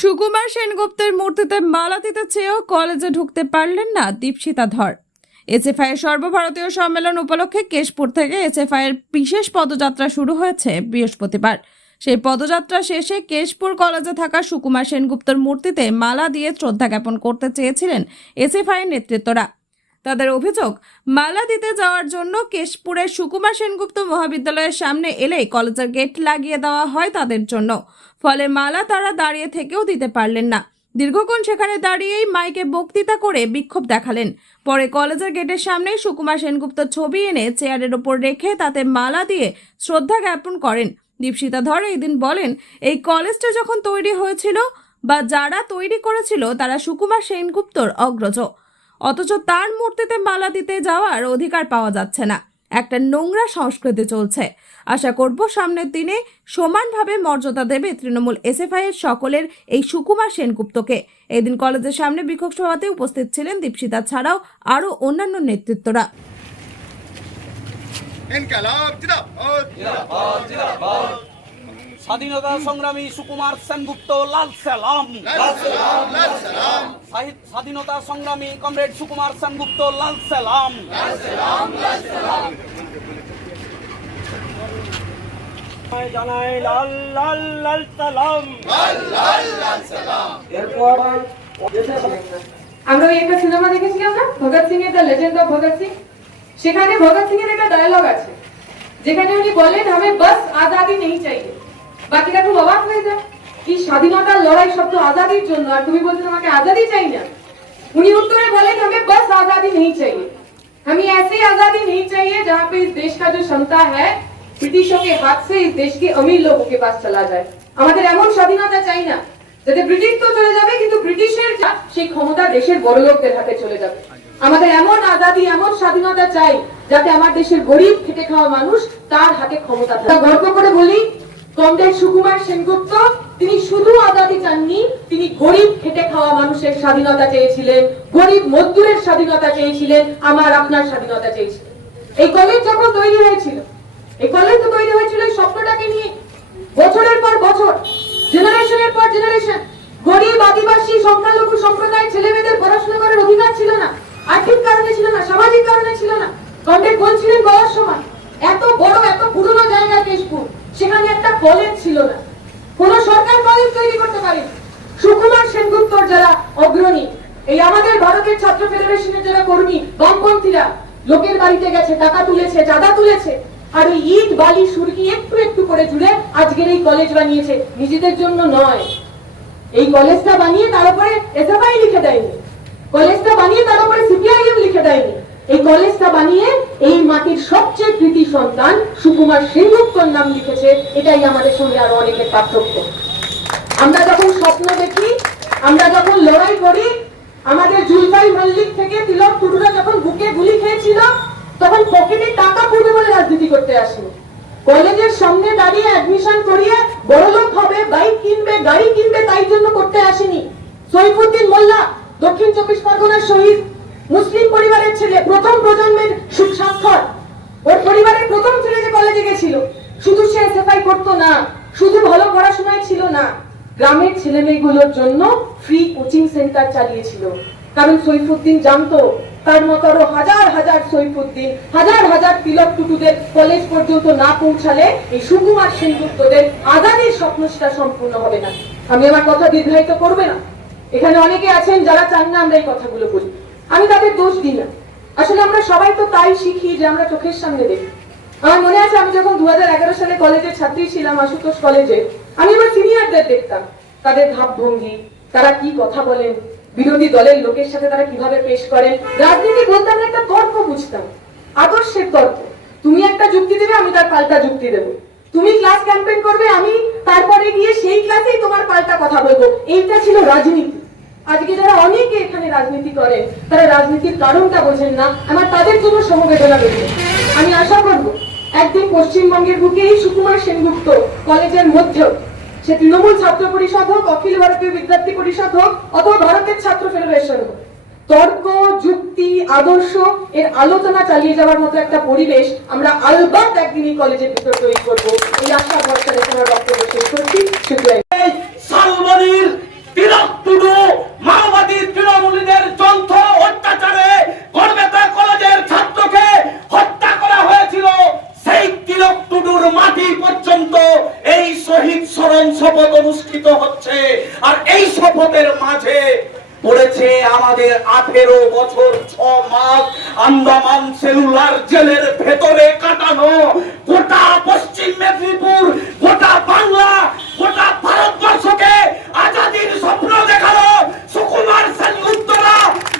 সুকুমার সেনগুপ্তের মূর্তিতে মালা দিতে চেয়েও কলেজে ঢুকতে পারলেন না দীপশিতা ধর। এসএফআই এর সর্বভারতীয় সম্মেলন উপলক্ষে কেশপুর থেকে এসএফআই এর বিশেষ পদযাত্রা শুরু হয়েছে বৃহস্পতিবার। সেই পদযাত্রা শেষে কেশপুর কলেজে থাকা সুকুমার সেনগুপ্তর মূর্তিতে মালা দিয়ে শ্রদ্ধা জ্ঞাপন করতে চেয়েছিলেন এসএফআই এর নেতৃত্বরা। তাদের অভিযোগ, মালা দিতে যাওয়ার জন্য কেশপুরের সুকুমার সেনগুপ্ত মহাবিদ্যালয়ের সামনে এলেই কলেজের গেট লাগিয়ে দেওয়া হয় তাদের জন্য। ফলে মালা তারা দাঁড়িয়ে থেকেও দিতে পারলেন না। দীর্ঘক্ষণ সেখানে দাঁড়িয়েই মাইকে বক্তৃতা করে বিক্ষোভ দেখালেন। পরে কলেজের গেটের সামনে সুকুমার সেনগুপ্ত ছবি এনে চেয়ারের ওপর রেখে তাতে মালা দিয়ে শ্রদ্ধা জ্ঞাপন করেন। দীপশিতা ধর এই দিন বলেন, এই কলেজটা যখন তৈরি হয়েছিল বা যারা তৈরি করেছিল তারা সুকুমার সেনগুপ্তর অগ্রজ। অথচ তার মূর্তিতে মালা দিতে যাওয়ার অধিকার পাওয়া যাচ্ছে না। একটা নোংরা সংস্কৃতি চলছে। আশা করব সামনের দিনে সমানভাবে মর্যাদা দেবে তৃণমূল এসএফআই এর সকলের এই সুকুমার সেনগুপ্তকে। এদিন কলেজের সামনে বিক্ষোভ সভাতে উপস্থিত ছিলেন দীপশিতা ছাড়াও আরও অন্যান্য নেতৃত্বরা। স্বাধীনতা সংগ্রামী সুকুমার সেনগুপ্ত লাল সালাম। লাল সালাম লাল সালাম। সাহি- স্বাধীনতা সংগ্রামী কমরেড সুকুমার সেনগুপ্ত লাল সালাম। জানাই লাল লাল লাল সালাম। আমরা ওই একটা সিনেমা দেখেছিলাম না ভগৎ সিং এর the legend of Bhagat Singh. সেখানে ভগৎ সিং এর একটা ডায়লগ আছে। যেখানে উনি বলেন আমি বাস আজাদি নেই চাইয়ে বাকিরা খুব অবাক হয়ে যায় কি স্বাধীনতার লড়াই শব্দ আজাদির জন্য আর তুমি বলছো তোমাকে আজাদি চাই না उन्हीं उत्तरे बोले कि हमें बस आजादी नहीं चाहिए हमें ऐसी आजादी नहीं चाहिए जहाँ पे इस देश का जो क्षमता है ब्रिटिशों के हाथ से इस देश के अमीर लोगों के पास चला जाए আমাদের এমন স্বাধীনতা চাই না যাতে ব্রিটিশ তো চলে যাবে কিন্তু ব্রিটিশের যা- সেই ক্ষমতা দেশের বড় লোকদের হাতে চলে যাবে আমাদের এমন আজাদি এমন স্বাধীনতা চাই যাতে আমার দেশের গরিব খেটে খাওয়া মানুষ তার হাতে ক্ষমতা থাকে গর্ব করে বলি কমরেড সুকুমার সেনগুপ্ত, তিনি শুধু আজাদি চাননি, তিনি গরিব খেটে খাওয়া মানুষের স্বাধীনতা চেয়েছিলেন, গরিব মজদুরের স্বাধীনতা চেয়েছিলেন, আমার আপনার স্বাধীনতা চেয়েছিলেন। এই কলেজ যখন তৈরি হয়েছিল, এই কলেজ তো তৈরি হয়েছিল এই স্বপ্নটাকে নিয়ে। বছরের পর বছর, জেনারেশনের পর জেনারেশন, গরিব আদিবাসী সংখ্যালঘু সম্প্রদায়ের ছেলে মেয়েদের পড়াশোনা করার অধিকার ছিল না, আর্থিক কারণে ছিল না, সামাজিক কারণে ছিল না। কমরেড বলছিলেন বলার সময় এত বড়, এত পুরনো জায়গা কেশপুর সেখানে একটা কলেজ ছিল না। কোন সরকার কলেজ তৈরি করতে পারে সুকুমার সেনগুপ্তর যারা অগ্রণী, এই আমাদের ভারতের ছাত্র ফেডারেশনের যারা কর্মী, বামপন্থীরা, লোকের বাড়িতে গেছে, টাকা তুলেছে, চাঁদা তুলেছে, আর ওই ইট, বালি, সুরকি একটু একটু করে জুড়ে আজকের এই কলেজ বানিয়েছে। নিজেদের জন্য নয়। এই কলেজটা বানিয়ে তার উপরে এসএফআই লিখে দেয়নি। কলেজটা বানিয়ে তার উপরে সিপিআইএম লিখে দেয়নি। এই কলেজটা বানিয়ে এই মাটির সবচেয়ে কৃতি সন্তান সুকুমার সেনগুপ্তর নাম লিখেছে, এটাই আমাদের সঙ্গে আরও অনেকের পার্থক্য। আমরা যখন স্বপ্ন দেখি, আমরা যখন লড়াই করি, আমাদের জুলফাই মল্লিক থেকে তিলক টুডুরা যখন বুকে গুলি খেয়েছিল, তখন পকেটে টাকা পড়বে বলে রাজনীতি করতে আসেনি। কলেজের সামনে দাঁড়িয়ে অ্যাডমিশন করিয়ে বড়লোক হবে বাইক কিনবে, গাড়ি কিনবে, তাই জন্য করতে আসেনি। সৈফুদ্দিন মোল্লা দক্ষিণ চব্বিশ পরগনার শহীদ। মুসলিম পরিবারের ছেলে প্রথম প্রজন্মের সুখ স্বাক্ষর ওর পরিবারের প্রথম ছেলে যে কলেজে গেছিল, শুধু সে এসএফআই করতো না, শুধু ভালো পড়াশোনায় ছিল না, গ্রামের ছেলে মেয়েগুলোর জন্য ফ্রি কোচিং সেন্টার চালিয়েছিল। কারণ সৈফুদ্দিন জানতো, তার মতো আরও হাজার হাজার সৈফুদ্দিন, হাজার হাজার তিলক টুটুদের কলেজ পর্যন্ত না পৌঁছালে এই সুকুমার সেনগুপ্তদের আজাদের স্বপ্ন সেটা সম্পূর্ণ হবে না। আমি আমার কথা দীর্ঘায়িত করবে না। এখানে অনেকে আছেন যারা চান না আমরা এই কথাগুলো বলি। আমি তাদের দোষ দিই না। আসলে আমরা সবাই তো তাই শিখি যে আমরা চোখের সামনে দেখি। আমার মনে আছে আমি যখন দু হাজার এগারো সালে কলেজের ছাত্রী ছিলাম, আশুতোষ কলেজে, আমি আমার সিনিয়রদের দেখতাম। তাদের ভাবভঙ্গি, তারা কি কথা বলেন, বিরোধী দলের লোকের সাথে তারা কীভাবে পেশ করেন, রাজনীতি বলতে আমরা একটা তর্ক বুঝতাম, আদর্শের তর্ক তুমি একটা যুক্তি দেবে, আমি তার পাল্টা যুক্তি দেবো। তুমি ক্লাস ক্যাম্পেইন করবে, আমি তারপরে গিয়ে সেই ক্লাসেই তোমার পাল্টা কথা বলব। এইটা ছিল রাজনীতি। আজকে যারা অনেকে এখানে রাজনীতি করেন, তারা রাজনীতির কারণটা বোঝেন না, আমার তাদের জন্য সমবেদনা রয়েছে আমি আশা করব, একদিন পশ্চিমবঙ্গের বুকে এই সুকুমার সেনগুপ্ত কলেজের মধ্যেও, সে তৃণমূল ছাত্র পরিষদ হোক, অখিল ভারতীয় বিদ্যার্থী পরিষদ হোক, অথবা ভারতের ছাত্র ফেডারেশন হোক, তর্ক, যুক্তি, আদর্শ, এর আলোচনা চালিয়ে যাওয়ার মতো একটা পরিবেশ আমরা আলবাত একদিন এই কলেজের ভিতর তৈরি করব। এই আশা ভরসা রেখে আমার বক্তব্য শেষ করছি। শুক্রিয়া এই শালবনির অনুষ্ঠিত হচ্ছে আর এই শপথের মাঝে পড়েছে আমাদের আঠেরো বছর ছ মাস আন্দামান সেলুলার জেলের ভেতরে কাটানো। গোটা পশ্চিম মেদিনীপুর, গোটা বাংলা, গোটা ভারতবর্ষকে আজাদির স্বপ্ন দেখাল সুকুমার সেনগুপ্তরা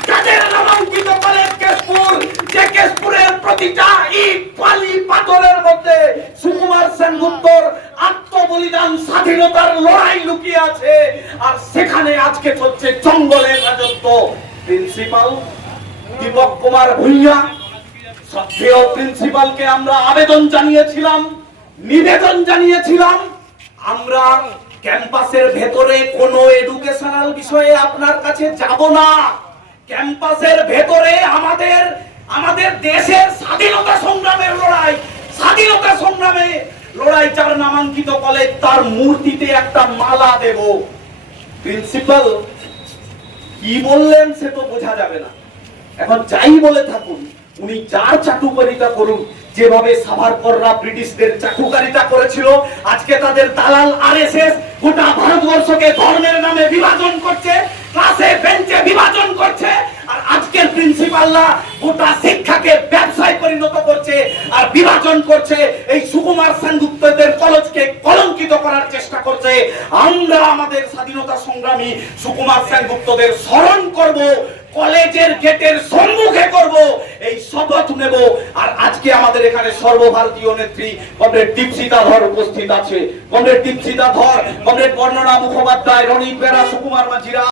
যাদের নামাঙ্কিত কলেজ কেশপুর যে কেশপুরের প্রতিটা ইট পালি পাথরের মধ্যে সুকুমার সেনগুপ্তর আত্মবলিদান স্বাধীনতার লড়াই লুকিয়ে আছে। আর সেখানে আজকে চলছে জঙ্গলের রাজত্ব। প্রিন্সিপাল দীপক কুমার ভুইয়া শ্রদ্ধেয় প্রিন্সিপালকে আমরা আবেদন জানিয়েছিলাম, নিবেদন জানিয়েছিলাম। আমরা ক্যাম্পাসের ভেতরে কোনো এডুকেশনাল বিষয়ে আপনার কাছে যাব না। ক্যাম্পাসের ভেতরে আমাদের আমাদের দেশের স্বাধীনতা সংগ্রামের লড়াই স্বাধীনতা সংগ্রামে লড়াই যার নামাঙ্কিত কলেজ তার মূর্তিতে একটা মালা দেব। প্রিন্সিপাল কি বললেন সে তো বোঝা যাবে না। এখন যাই বলে থাকুন, উনি যার চাটুকারিতা করুন, যেভাবে সাভারকররা ব্রিটিশদের চাটুকারিতা করেছিল, আজকে তাদের দালাল আরএসএস গোটা ভারতবর্ষকে ধর্মের নামে বিভাজন করছে, ক্লাসে বেঞ্চে বিভাজন করছে আজকের প্রিন্সিপালরা গোটা শিক্ষাকে ব্যবসায় পরিণত করছে আর বিভাজন করছে। এই সুকুমার সেনগুপ্তদের কলেজকে কলঙ্কিত করার চেষ্টা করছে। আমরা আমাদের স্বাধীনতা সংগ্রামী সুকুমার সেনগুপ্তদের স্মরণ করব, কলেজের গেটের সম্মুখে করব, এই শপথ নেব। আর আজকে আমাদের এখানে সর্বভারতীয় নেত্রী কমরেড দীপসিতা ধর উপস্থিত আছে। কমরেড দীপসিতা ধর কমরেড বর্ণনা মুখোপাধ্যায়, রনি বেরা সুকুমার মাঝিরা।